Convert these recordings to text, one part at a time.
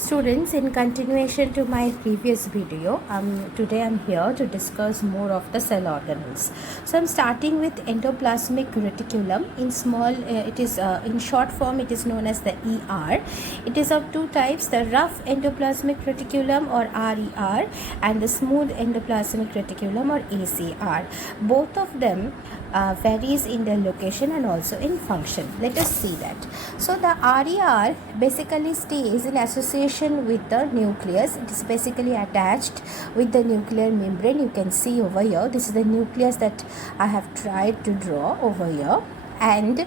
Students, in continuation to my previous video, today I'm here to discuss more of the cell organelles. So I'm starting with endoplasmic reticulum. In short form it is known as the ER. It is of two types: the rough endoplasmic reticulum or RER and the smooth endoplasmic reticulum or ACR. Both of them varies in their location and also in function. Let us see that. So the RER basically stays in association with the nucleus. It is basically attached with the nuclear membrane. You can see over here, this is the nucleus that I have tried to draw over here. And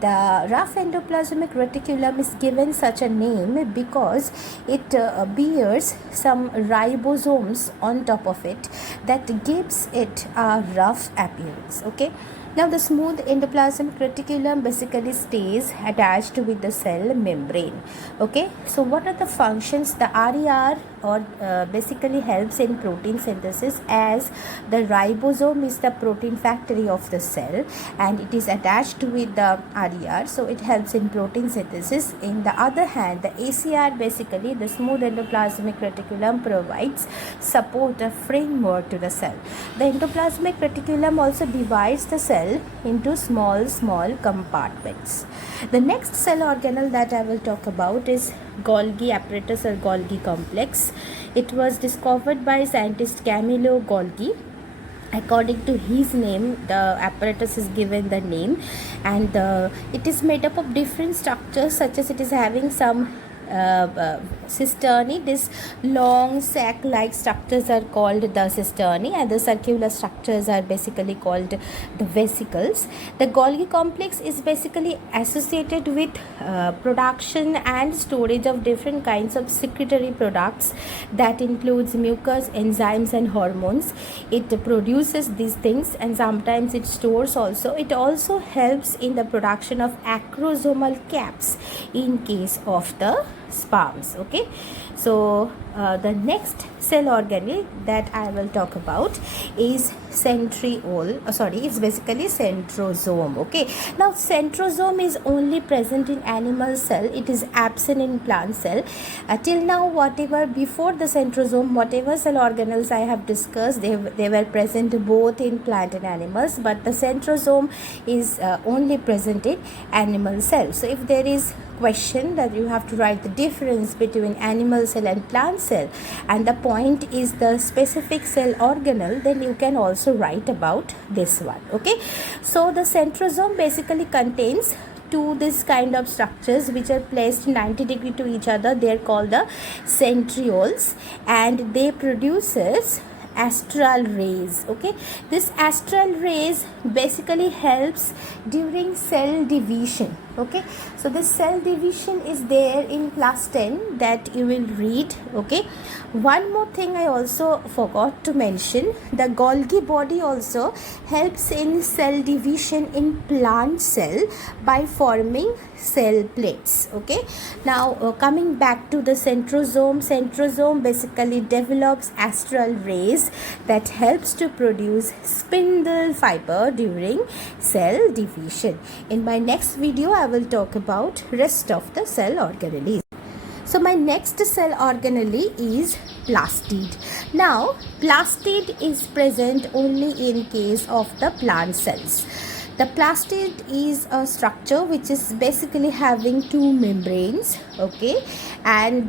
the rough endoplasmic reticulum is given such a name because it bears some ribosomes on top of it that gives it a rough appearance. Okay. Now the smooth endoplasmic reticulum basically stays attached with the cell membrane. Okay, so what are the functions? The RER basically helps in protein synthesis, as the ribosome is the protein factory of the cell and it is attached with the RER, so it helps in protein synthesis. In the other hand, the ACR, basically the smooth endoplasmic reticulum, provides support, a framework to the cell. The endoplasmic reticulum also divides the cell into small compartments. The next cell organelle that I will talk about is Golgi apparatus or Golgi complex. It was discovered by scientist Camillo Golgi. According to his name, the apparatus is given the name, and it is made up of different structures, such as it is having some cisternae. These long sac-like structures are called the cisternae, and the circular structures are basically called the vesicles. The Golgi complex is basically associated with production and storage of different kinds of secretory products that includes mucus, enzymes and hormones. It produces these things and sometimes it stores also. It also helps in the production of acrosomal caps in case of the sperms. Okay, so the next cell organelle that I will talk about is it's basically centrosome. Okay, now centrosome is only present in animal cell. It is absent in plant cell. Till now, before the centrosome, whatever cell organelles I have discussed, they were present both in plant and animals, but the centrosome is only present in animal cell. So if there is question that you have to write the difference between animal cell and plant cell, and the point is the specific cell organelle, then you can also write about this one. Okay, so the centrosome basically contains this kind of structures which are placed 90 degrees to each other. They are called the centrioles, and they produces astral rays. Okay, this astral rays basically helps during cell division. Okay, so this cell division is there in class 10 that you will read. Okay, one more thing I also forgot to mention, the Golgi body also helps in cell division in plant cell by forming cell plates. Okay, now coming back to the centrosome basically develops astral rays that helps to produce spindle fiber during cell division. In my next video I will talk about rest of the cell organelles. So my next cell organelle is plastid. Now plastid is present only in case of the plant cells. The plastid is a structure which is basically having two membranes. Okay, and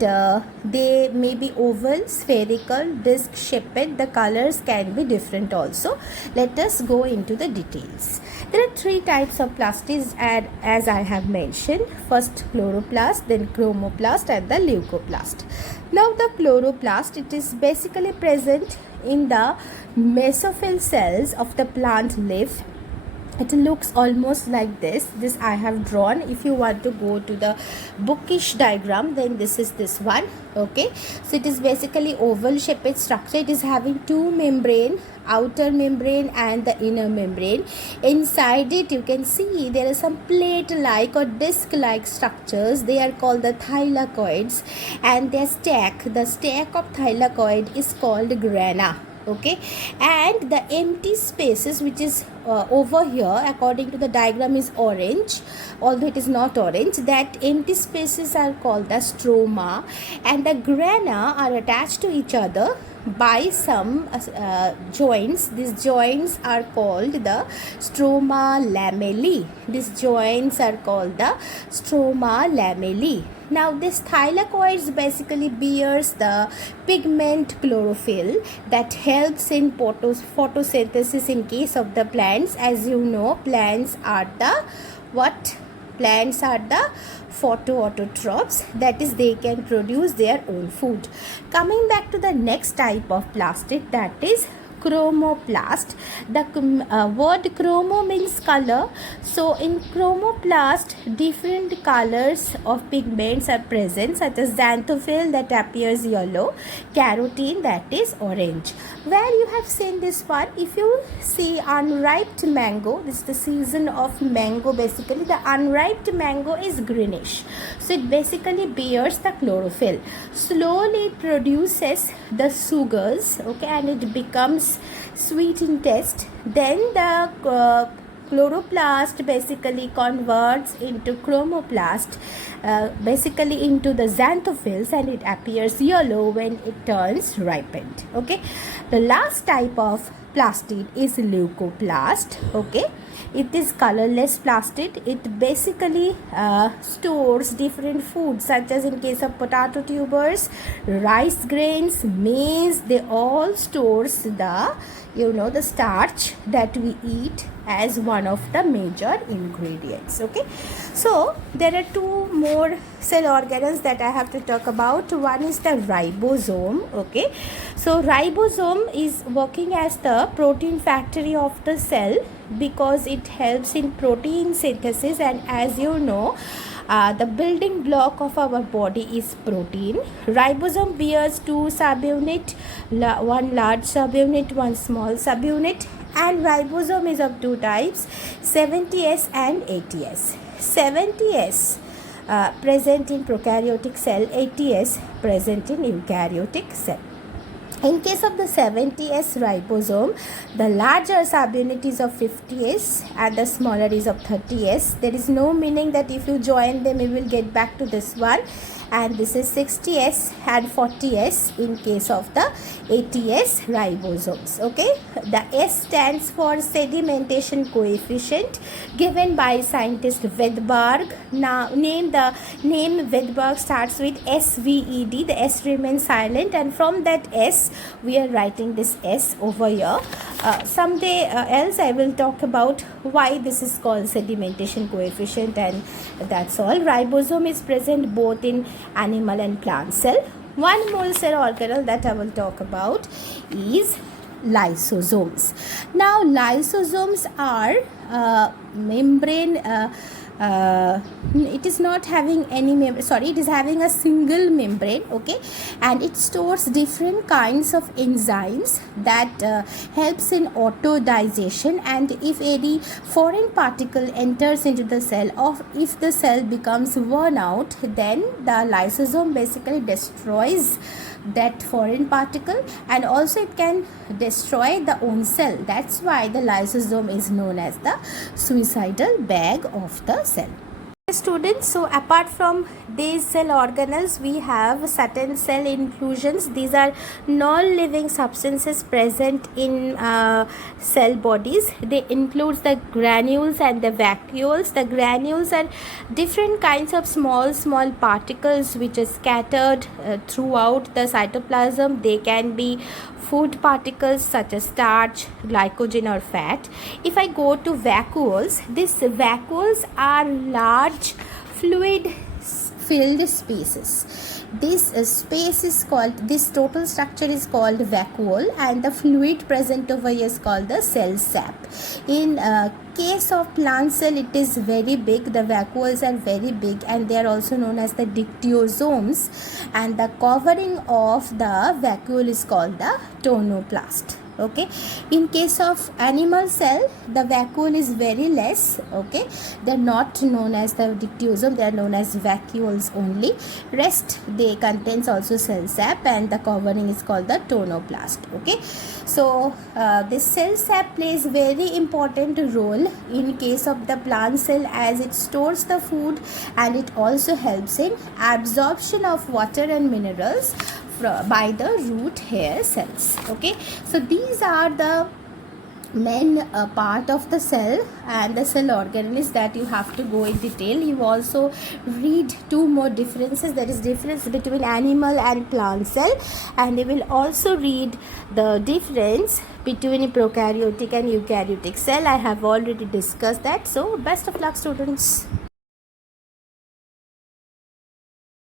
they may be oval, spherical, disc shaped. The colors can be different also. Let us go into the details. There are three types of plastids, as I have mentioned. First chloroplast, then chromoplast and the leucoplast. Now the chloroplast, it is basically present in the mesophyll cells of the plant leaf. It looks almost like this I have drawn. If you want to go to the bookish diagram, then this is this one. Okay, so it is basically oval shaped structure. It is having two membrane, outer membrane and the inner membrane. Inside it you can see there are some plate like or disc like structures. They are called the thylakoids, and the stack of thylakoid is called grana. Okay, and the empty spaces which is over here, according to the diagram, is orange, although it is not orange. That empty spaces are called the stroma, and the grana are attached to each other by some joints. These joints are called the stroma lamellae. These joints are called the stroma lamellae. Now this thylakoids basically bears the pigment chlorophyll that helps in photosynthesis in case of the plants. As you know, plants are the what? Plants are the photoautotrophs, that is, they can produce their own food. Coming back to the next type of plastic, that is chromoplast. The word chromo means color. So in chromoplast, different colors of pigments are present, such as xanthophyll that appears yellow, carotene that is orange. Where you have seen this one, if you see unripe mango, this is the season of mango. Basically the unripe mango is greenish, so it basically bears the chlorophyll. Slowly it produces the sugars, okay, and it becomes sweet in taste. Then the chloroplast basically converts into chromoplast, basically into the xanthophylls, and it appears yellow when it turns ripened. Okay, the last type of plastid is leucoplast. Okay, it is colorless plastid. It basically stores different foods, such as in case of potato tubers, rice grains, maize. They all stores the the starch that we eat as one of the major ingredients. Okay, so there are two more cell organelles that I have to talk about. One is the ribosome. Okay, so ribosome is working as the protein factory of the cell because it helps in protein synthesis, and as you know, the building block of our body is protein. Ribosome bears two subunit, one large subunit, one small subunit, and ribosome is of two types, 70S and 80S. 70S present in prokaryotic cell, 80S present in eukaryotic cell. In case of the 70S ribosome, the larger subunit is of 50S and the smaller is of 30S. There is no meaning that if you join them, you will get back to this one. And this is 60S and 40S in case of the 80S ribosomes. Okay, the S stands for sedimentation coefficient, given by scientist Wedberg. Now name Wedberg starts with SVED. The S remains silent, and from that S we are writing this S over here. Someday else I will talk about why this is called sedimentation coefficient, and that's all. Ribosome is present both in animal and plant cell. One more cell organelle that I will talk about is lysosomes. Now lysosomes are membrane, it is not having any membrane, it is having a single membrane. Okay, and it stores different kinds of enzymes that helps in autodigestion, and if any foreign particle enters into the cell, or if the cell becomes worn out, then the lysosome basically destroys that foreign particle, and also it can destroy the own cell. That's why the lysosome is known as the suicidal bag of the cell. Students, so apart from these cell organelles, we have certain cell inclusions. These are non-living substances present in cell bodies. They include the granules and the vacuoles. The granules are different kinds of small particles which are scattered throughout the cytoplasm. They can be food particles such as starch, glycogen or fat. If I go to vacuoles, these vacuoles are large fluid filled spaces. This space is called, this total structure is called vacuole, and the fluid present over here is called the cell sap. In case of plant cell, it is very big. The vacuoles are very big, and they are also known as the dictyosomes, and the covering of the vacuole is called the tonoplast. Okay, in case of animal cell, the vacuole is very less. Okay, they're not known as the dictyosome, they are known as vacuoles only. Rest they contains also cell sap, and the covering is called the tonoplast. Okay, so this cell sap plays very important role in case of the plant cell, as it stores the food and it also helps in absorption of water and minerals by the root hair cells. Okay, so these are the main part of the cell and the cell organelles that you have to go in detail. You also read two more differences, that is difference between animal and plant cell, and you will also read the difference between prokaryotic and eukaryotic cell. I have already discussed that. So best of luck, students.